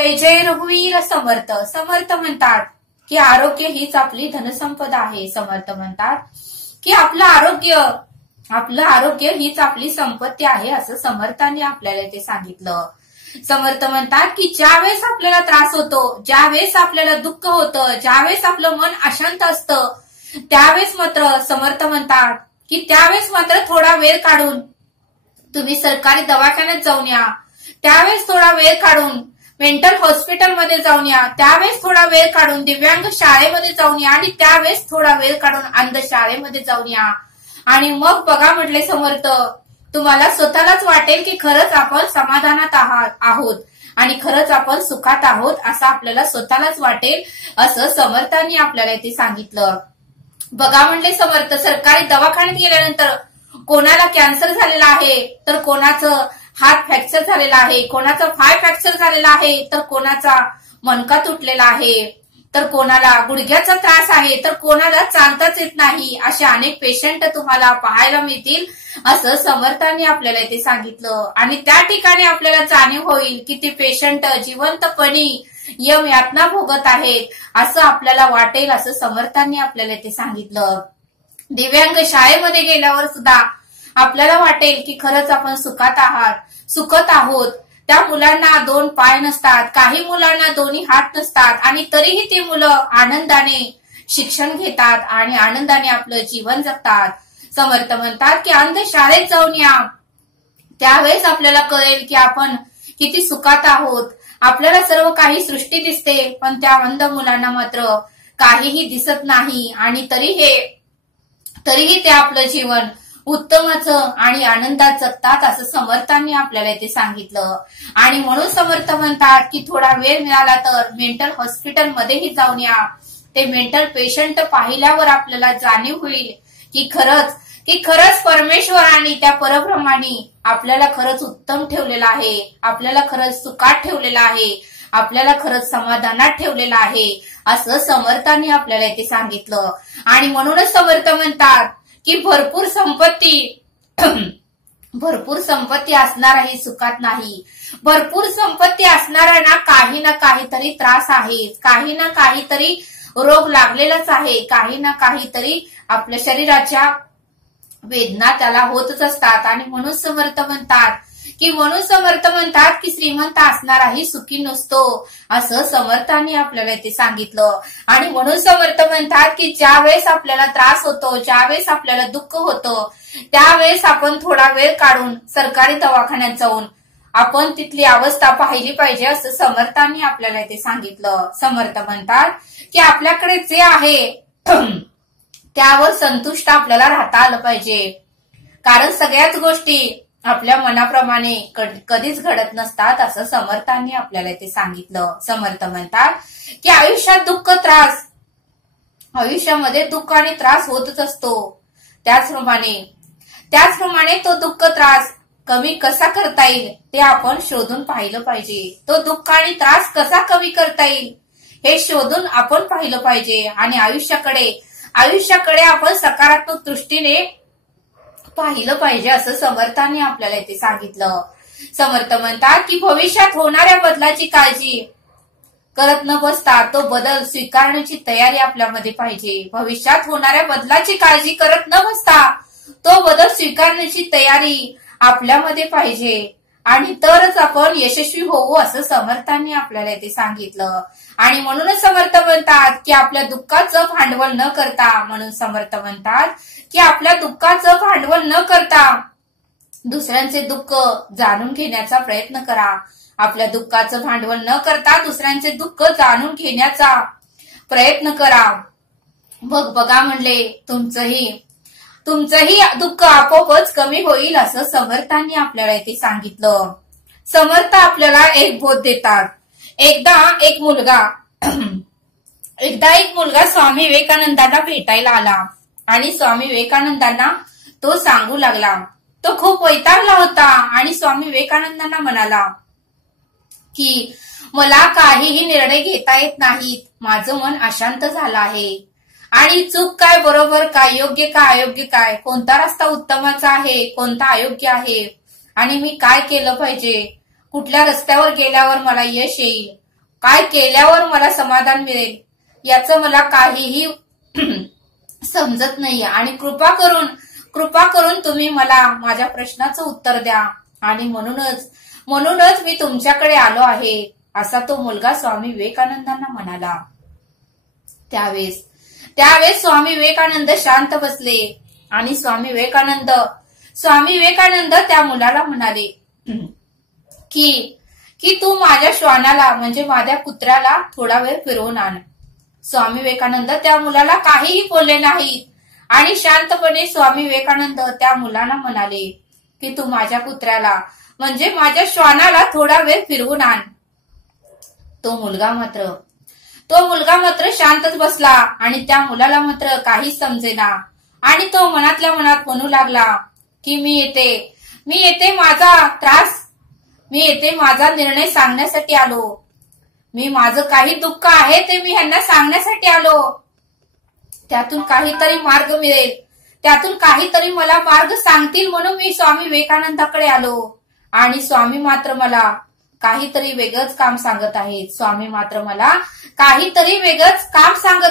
जय जय रघुवीर समर्थ. समर्थ म्हणतात की आरोग्य हीच आपली धनसंपदा आहे. समर्थ म्हणतात की आपलं आरोग्य हीच आपली संपत्ती आहे असं समर्थांनी आपल्याला ते सांगितलं. समर्थ म्हणतात की ज्यावेळेस आपल्याला त्रास होतो, ज्यावेळेस आपल्याला दुःख होतं, ज्यावेळेस आपलं मन अशांत असतं, त्यावेळेस मात्र समर्थ म्हणतात की त्यावेळेस मात्र थोडा वेळ काढून तुम्ही सरकारी दवाखान्यात जाऊन या, त्यावेळेस थोडा वेळ काढून मेंटल हॉस्पिटलमध्ये जाऊन या, त्यावेळेस थोडा वेळ काढून दिव्यांग शाळेमध्ये जाऊन या आणि त्यावेळेस थोडा वेळ काढून अंध शाळेमध्ये जाऊन या. आणि मग बघा म्हटले समर्थ, तुम्हाला स्वतःलाच वाटेल की खरंच आपण समाधानात आहोत आणि खरंच आपण सुखात आहोत असं आपल्याला स्वतःलाच वाटेल असं समर्थांनी आपल्याला ते सांगितलं. बघा म्हणले समर्थ, सरकारी दवाखान्यात गेल्यानंतर कोणाला कॅन्सर झालेला आहे, तर कोणाचं हात फ्रॅक्चर झालेला आहे, कोणाचा पाय फ्रॅक्चर झालेला आहे, तर कोणाचा मणका तुटलेला आहे, तर कोणाला गुडघ्याचा त्रास आहे, तर कोणाला चालताच येत नाही. असे अनेक पेशंट तुम्हाला पाहायला मिळतील असं समर्थांनी आपल्याला ते सांगितलं. आणि त्या ठिकाणी आपल्याला जाणीव होईल की ते पेशंट जिवंतपणी यम यातना भोगत आहेत असं आपल्याला वाटेल असं समर्थांनी आपल्याला ते सांगितलं. दिव्यांग शाळेमध्ये गेल्यावर सुद्धा आपल्याला वाटेल की खरंच आपण सुखत आहोत. त्या मुलांना 2 पाय नसतात, काही मुलांना 2 हात नसतात आणि तरीही ती मुलं आनंदाने शिक्षण घेतात आणि आनंदाने आपलं जीवन जगतात. समर्थ म्हणतात की अंध शाळेत जाऊन या, त्यावेळेस आपल्याला कळेल की आपण किती सुखात आहोत. आपल्याला सर्व काही सृष्टी दिसते, पण त्या अंध मुलांना मात्र काहीही दिसत नाही आणि तरीही ते आपलं जीवन उत्तमाचं आणि आनंदात जगतात असं समर्थांनी आपल्याला ते सांगितलं. आणि म्हणून समर्थ म्हणतात की थोडा वेळ मिळाला तर मेंटल हॉस्पिटलमध्येही जाऊन या. ते मेंटल पेशंट पाहिल्यावर आपल्याला जाणीव होईल की खरंच परमेश्वराने त्या परब्रह्माने आपल्याला खरंच उत्तम ठेवलेलं आहे, आपल्याला खरंच सुखात ठेवलेलं आहे, आपल्याला खरंच समाधानात ठेवलेलं आहे असं समर्थांनी आपल्याला ते सांगितलं. आणि म्हणूनच समर्थ म्हणतात की भरपूर संपत्ती असणाराही सुखात नाही. भरपूर संपत्ती असणाऱ्यांना काही ना काहीतरी त्रास आहे, काही ना काहीतरी रोग लागलेलाच आहे, काही ना काहीतरी आपल्या शरीराच्या वेदना त्याला होतच असतात. आणि म्हणून समर्थ म्हणतात की श्रीमंत असणाराही सुखी नसतो असं समर्थांनी आपल्याला ते सांगितलं. आणि म्हणून समर्थ म्हणतात की ज्यावेळेस आपल्याला त्रास होतो, ज्यावेळेस आपल्याला दुःख होतं, त्यावेळेस आपण थोडा वेळ काढून सरकारी दवाखान्यात जाऊन आपण तिथली अवस्था पाहिली पाहिजे असं समर्थांनी आपल्याला ते सांगितलं. समर्थ म्हणतात की आपल्याकडे जे आहे त्यावर संतुष्ट आपल्याला राहता आलं पाहिजे, कारण सगळ्याच गोष्टी आपल्या मनाप्रमाणे कधीच घडत नसतात असं समर्थांनी आपल्याला ते सांगितलं. समर्थ म्हणतात की आयुष्यामध्ये दुःख आणि त्रास होतच असतो. त्याचप्रमाणे तो दुःख त्रास कमी कसा करता येईल ते आपण शोधून पाहिलं पाहिजे. तो दुःख आणि त्रास कसा कमी करता येईल हे शोधून आपण पाहिलं पाहिजे. आणि आयुष्याकडे आपण सकारात्मक दृष्टीने पाहिलं पाहिजे असं समर्थांनी आपल्याला ते सांगितलं. समर्थ म्हणतात की भविष्यात होणाऱ्या बदलाची काळजी करत न बसता तो बदल स्वीकारण्याची तयारी आपल्यामध्ये पाहिजे. भविष्यात होणाऱ्या बदलाची काळजी करत न बसता तो बदल स्वीकारण्याची तयारी आपल्यामध्ये पाहिजे आणि तरच आपण यशस्वी होऊ असं समर्थांनी आपल्याला ते सांगितलं. आणि म्हणूनच समर्थ म्हणतात की आपल्या दुःखाचं भांडवल न करता दुसऱ्यांचे दुःख जाणून घेण्याचा प्रयत्न करा. आपल्या दुःखाचं भांडवल न करता दुसऱ्यांचे दुःख जाणून घेण्याचा प्रयत्न करा. बघा म्हणले तुमचंही दुःख आपोआपच कमी होईल असं समर्थांनी आपल्याला ते सांगितलं. समर्थ आपल्याला एक बोध देतात. एकदा एक मुलगा स्वामी विवेकानंदांना भेटायला आला आणि स्वामी विवेकानंदांना तो सांगू लागला. तो खूप वैतागला होता आणि स्वामी विवेकानंदांना म्हणाला की मला काहीही निर्णय घेता येत नाहीत, माझं मन अशांत झालं आहे आणि चूक काय, बरोबर काय, योग्य काय, अयोग्य काय, कोणता रस्ता उत्तमाचा आहे, कोणता अयोग्य आहे आणि मी काय केलं पाहिजे, कुठल्या रस्त्यावर गेल्यावर मला यश येईल, काय केल्यावर मला समाधान मिळेल याचं मला काहीही समजत नाहीये आणि कृपा करून तुम्ही मला माझ्या प्रश्नाचं उत्तर द्या आणि म्हणूनच मी तुमच्याकडे आलो आहे असा तो मुलगा स्वामी विवेकानंदांना म्हणाला। त्यावेळेस स्वामी विवेकानंद शांत बसले आणि स्वामी विवेकानंद त्या मुलाला म्हणाले की तू माझ्या श्वानाला म्हणजे माझ्या कुत्र्याला थोडा वेळ फिरवून आण। स्वामी विवेकानंद त्या मुलाला काहीही बोलले नाहीत आणि शांतपणे स्वामी विवेकानंद त्या मुलाला म्हणाले की तू माझ्या कुत्र्याला म्हणजे माझ्या श्वानाला थोडा वेळ फिरवून आण। तो मुलगा मात्र शांतच बसला आणि त्या मुलाला मात्र काहीच समजेना आणि तो मनातल्या मनात म्हणू लागला की मी येते माझा निर्णय सांगण्यासाठी आलो। मी माझं काही दुःख आहे ते मी ह्यांना सांगण्यासाठी आलो। त्यातून काहीतरी मार्ग मिळेल, त्यातून काहीतरी मला मार्ग सांगतील म्हणून मी स्वामी विवेकानंदाकडे आलो आणि स्वामी मात्र मला काहीतरी वेगळंच काम सांगत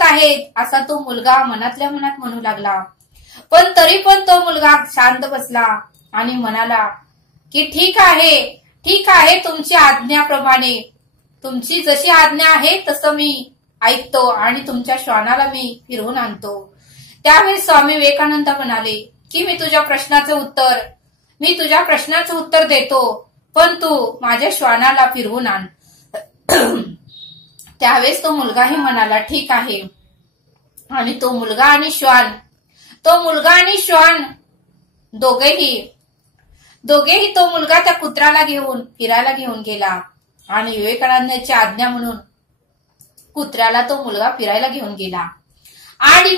आहेत असा तो मुलगा मनातल्या मनात म्हणू लागला। पण तरी पण तो मुलगा शांत बसला आणि म्हणाला की ठीक आहे तुमची आज्ञाप्रमाणे, तुमची जशी आज्ञा आहे तसं मी ऐकतो आणि तुमच्या श्वानाला मी फिरवून आणतो। त्यावेळी स्वामी विवेकानंद म्हणाले की मी तुझ्या प्रश्नाचं उत्तर देतो पण तू माझ्या श्वानाला फिरवून आण। त्यावेळेस तो मुलगाही म्हणाला ठीक आहे आणि तो मुलगा आणि श्वान दोघेही तो मुलगा त्या कुत्र्याला फिरायला घेऊन गेला आणि विवेकानंदांची आज्ञा म्हणून कुत्र्याला तो मुलगा फिरायला घेऊन गेला आणि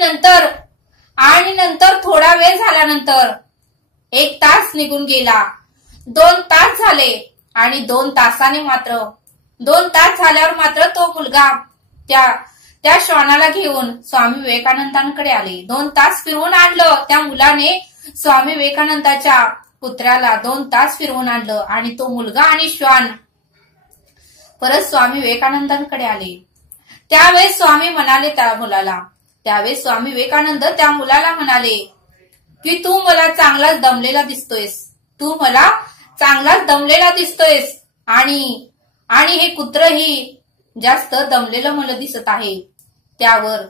नंतर थोडा वेळ झाल्यानंतर 1 तास निघून गेला, 2 तास झाले आणि 2 तास झाल्यावर मात्र तो मुलगा त्या श्वानाला घेऊन स्वामी विवेकानंदांकडे आले। 2 तास फिरवून आणलं त्या मुलाने स्वामी विवेकानंदाच्या कुत्र्याला 2 तास फिरवून आणलं आणि तो मुलगा आणि श्वान परत स्वामी विवेकानंदांकडे आले। त्यावेळेस स्वामी विवेकानंद त्या मुलाला म्हणाले की तू मला चांगलाच दमलेला दिसतोयस आणि हे कुत्रही जास्त दमलेलं मला दिसत आहे। त्यावर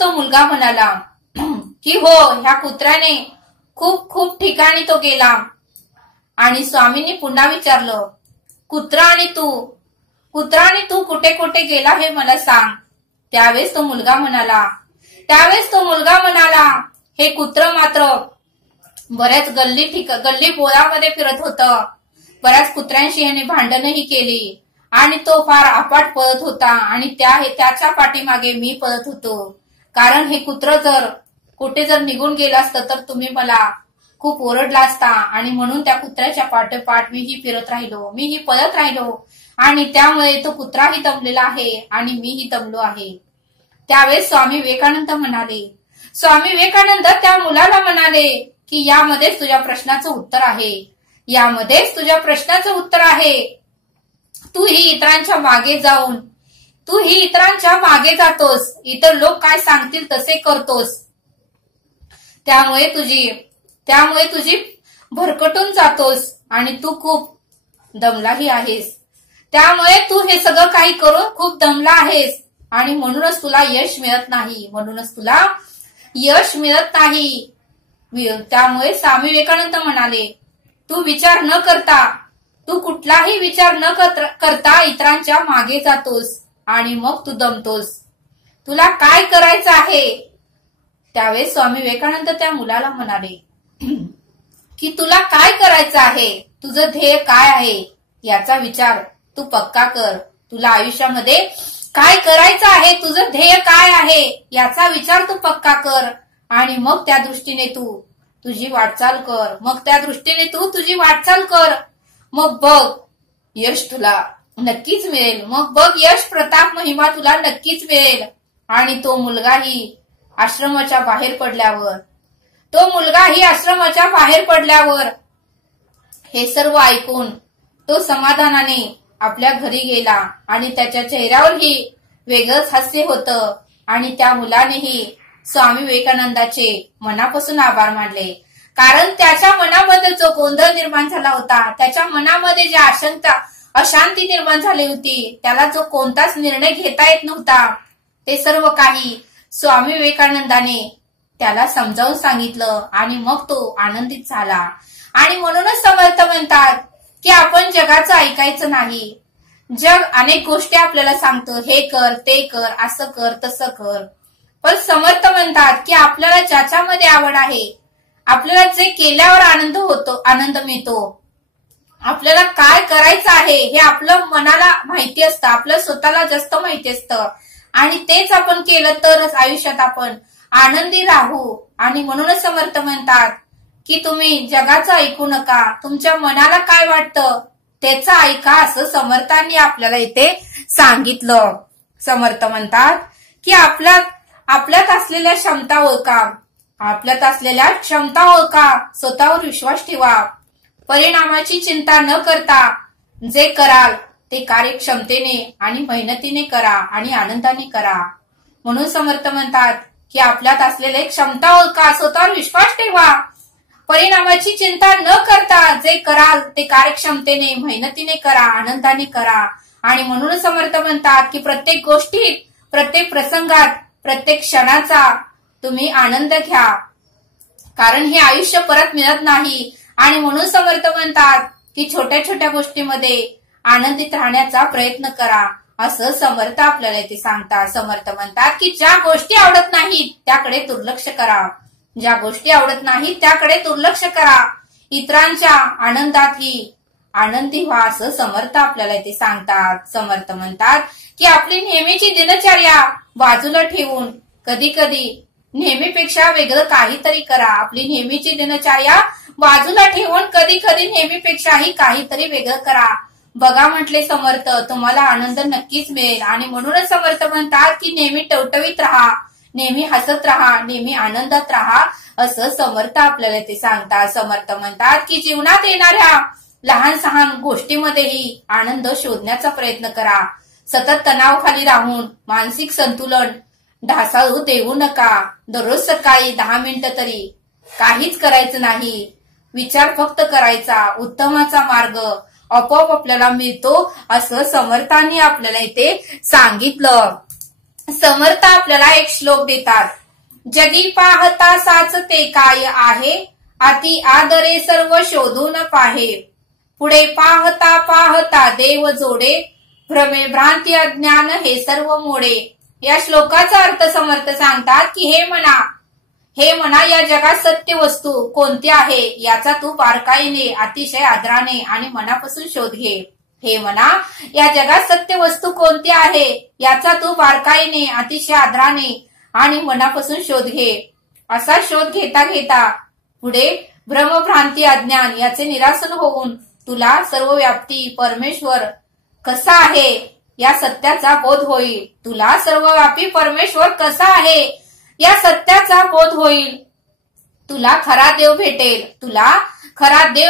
तो मुलगा म्हणाला की हो, ह्या कुत्र्याने खूप ठिकाणी तो गेला आणि स्वामींनी पुन्हा विचारलं कुत्रा आणि तू कुठे कुठे गेला हे मला सांग। त्यावेळेस तो मुलगा म्हणाला हे कुत्र मात्र बऱ्याच गल्ली बोळामध्ये फिरत होतं, बऱ्याच कुत्र्यांशी याने भांडणही केली आणि तो फार अफाट पळत होता आणि त्याच्या पाठीमागे मी पळत होतो, कारण हे कुत्र कुठे जर निघून गेलं असतं तर तुम्ही मला खूप ओरडला असता आणि म्हणून त्या कुत्र्याच्या पाठोपाठ मीही पळत राहिलो आणि त्यामुळे तो कुत्राही दमलेला आहे आणि मीही दमलो आहे। त्यावेळेस स्वामी विवेकानंद त्या मुलाला म्हणाले की यामध्येच तुझ्या प्रश्नाचं उत्तर आहे। तू ही इतरांच्या मागे जातोस, इतर लोक काय सांगतील तसे करतोस, त्यामुळे तुझी भरकटून जातोस आणि तू खूप दमलाही आहेस। त्यामुळे तू हे सगळं काही करून खूप दमला आहेस आणि म्हणूनच तुला यश मिळत नाही। त्यामुळे स्वामी विवेकानंद म्हणाले तू कुठलाही विचार न करता इतरांच्या मागे जातोस आणि मग तू दमतोस। तुला काय करायचं आहे? त्यावेळेस स्वामी विवेकानंद त्या मुलाला म्हणाले की तुला काय करायचं आहे, तुझं ध्येय काय आहे याचा विचार तू पक्का कर। तुला आयुष्यामध्ये काय करायचं आहे, तुझं ध्येय काय आहे याचा विचार तू पक्का कर आणि मग त्या दृष्टीने तू तुझी वाटचाल कर। मग बघ यश तुला नक्कीच मिळेल, यश प्रताप महिमा तुला नक्कीच मिळेल। आणि तो मुलगाही आश्रमाच्या बाहेर पडल्यावर हे सर्व ऐकून तो समाधानाने आपल्या घरी गेला आणि त्याच्या चेहऱ्यावरही वेगळंच हास्य होतं आणि त्या मुलानेही स्वामी विवेकानंदाचे मनापासून आभार मानले. कारण त्याच्या मनामध्ये जो गोंधळ निर्माण झाला होता, त्याच्या मनामध्ये जी अशांती निर्माण झाली होती, त्याला जो कोणताच निर्णय घेता येत नव्हता, ते सर्व काही स्वामी विवेकानंदाने त्याला समजावून सांगितलं आणि मग तो आनंदित झाला. आणि म्हणूनच समर्थ म्हणतात की आपण जगाचं ऐकायचं नाही. जग अनेक गोष्टी आपल्याला सांगतं, हे कर, ते कर, असं कर, तसं कर. पण समर्थ म्हणतात की आपल्याला ज्याच्यामध्ये आवड आहे, आपल्याला जे केल्यावर आनंद मिळतो, आपल्याला काय करायचं आहे हे आपलं मनाला माहिती असतं, आपलं स्वतःला जास्त माहिती असतं आणि तेच आपण केलं तरच आयुष्यात आपण आनंदी राहू. आणि म्हणूनच समर्थ म्हणतात की तुम्ही जगाचं ऐकू नका, तुमच्या मनाला काय वाटतं त्याचं ऐका, असं समर्थांनी आपल्याला इथे सांगितलं. समर्थ म्हणतात की आपल्यात असलेल्या क्षमता ओळखा, आपल्यात असलेल्या क्षमता ओळखा, स्वतःवर विश्वास ठेवा, परिणामाची चिंता न करता जे कराल ते कार्यक्षमतेने आणि मेहनतीने करा आणि आनंदाने करा. म्हणून समर्थ म्हणतात की आपल्यात असलेले क्षमता ओळखा, स्वतःवर विश्वास ठेवा, परिणामाची चिंता न करता जे कराल ते कार्यक्षमतेने मेहनतीने करा, आनंदाने करा. आणि म्हणून समर्थ म्हणतात की प्रत्येक गोष्टीत, प्रत्येक प्रसंगात, प्रत्येक क्षणाचा तुम्ही आनंद घ्या, कारण हे आयुष्य परत मिळत नाही. आणि म्हणून समर्थ म्हणतात की छोट्या छोट्या गोष्टीमध्ये आनंदित राहण्याचा प्रयत्न करा, असं समर्थ आपल्याला इथे सांगतात. समर्थ म्हणतात की ज्या गोष्टी आवडत नाहीत त्याकडे दुर्लक्ष करा, ज्या गोष्टी आवडत नाहीत त्याकडे दुर्लक्ष करा, इतरांच्या आनंदातही आनंदी व्हा, असं समर्थ आपल्याला इथे सांगतात. समर्थ म्हणतात की आपली नेहमीची दिनचर्या बाजूला ठेवून कधी कधी नेहमीपेक्षा वेगळं काहीतरी करा. आपली नेहमीची दिनचर्या बाजूला ठेवून कधी कधी नेहमीपेक्षाही काहीतरी वेगळं करा. बघा म्हटले समर्थ, तुम्हाला आनंद नक्कीच मिळेल. आणि म्हणूनच समर्थ म्हणतात की नेहमी टवटवीत राहा, नेहमी हसत राहा, नेहमी आनंदात राहा, असं समर्थ आपल्याला ते सांगतात. समर्थ म्हणतात की जीवनात येणाऱ्या लहान सहान गोष्टीमध्येही आनंद शोधण्याचा प्रयत्न करा. सतत तणावाखाली राहून मानसिक संतुलन ढासळू देऊ नका. दररोज सकाळी 10 मिनिटं तरी काहीच करायचं नाही, विचार फक्त करायचा, उत्तमाचा मार्ग आपोआप आपल्याला मिळतो, असं समर्थांनी आपल्याला इथे सांगितलं. समर्थ आपल्याला एक श्लोक देतात. जगी पाहता साचते काय आहे, अति आदरे सर्व शोधून पाहे, पुढे पाहता पाहता देव जोडे, भ्रमे भ्रांती अज्ञान हे सर्व मोडे. या श्लोकाचा अर्थ समर्थ सांगतात की हे मना या जगात सत्य वस्तू कोणती आहे याचा तू बारकाईने, अतिशय आदराने आणि मनापासून शोध घे. हे मना या जगात सत्य वस्तू कोणती आहे याचा तू बारकाईने, अतिशय आदराने आणि मनापासून शोध घे. असा शोध घेता घेता पुढे भ्रमभ्रांती अज्ञान याचे निरासन होऊन तुला सर्वव्यापी परमेश्वर कसा आहे या सत्याचा बोध होईल. तुला सर्वव्यापी परमेश्वर कसा आहे या सत्याचा बोध होईल. तुला खरा देव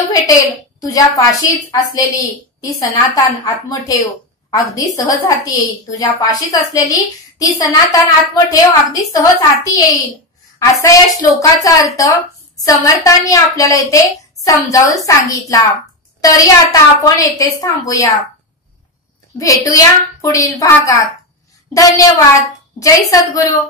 भेटेल. तुझ्या पाशीच असलेली ती सनातन आत्मठेव अगदी सहज हाती येईल. तुझ्या पाशीच असलेली ती सनातन आत्मठेव अगदी सहज हाती येईल. असा या श्लोकाचा अर्थ समर्थांनी आपल्याला इथे समजावून सांगितला. तरी आता आपण येथेच थांबूया. भेटूया पुढील भागात. धन्यवाद. जय सद्गुरु.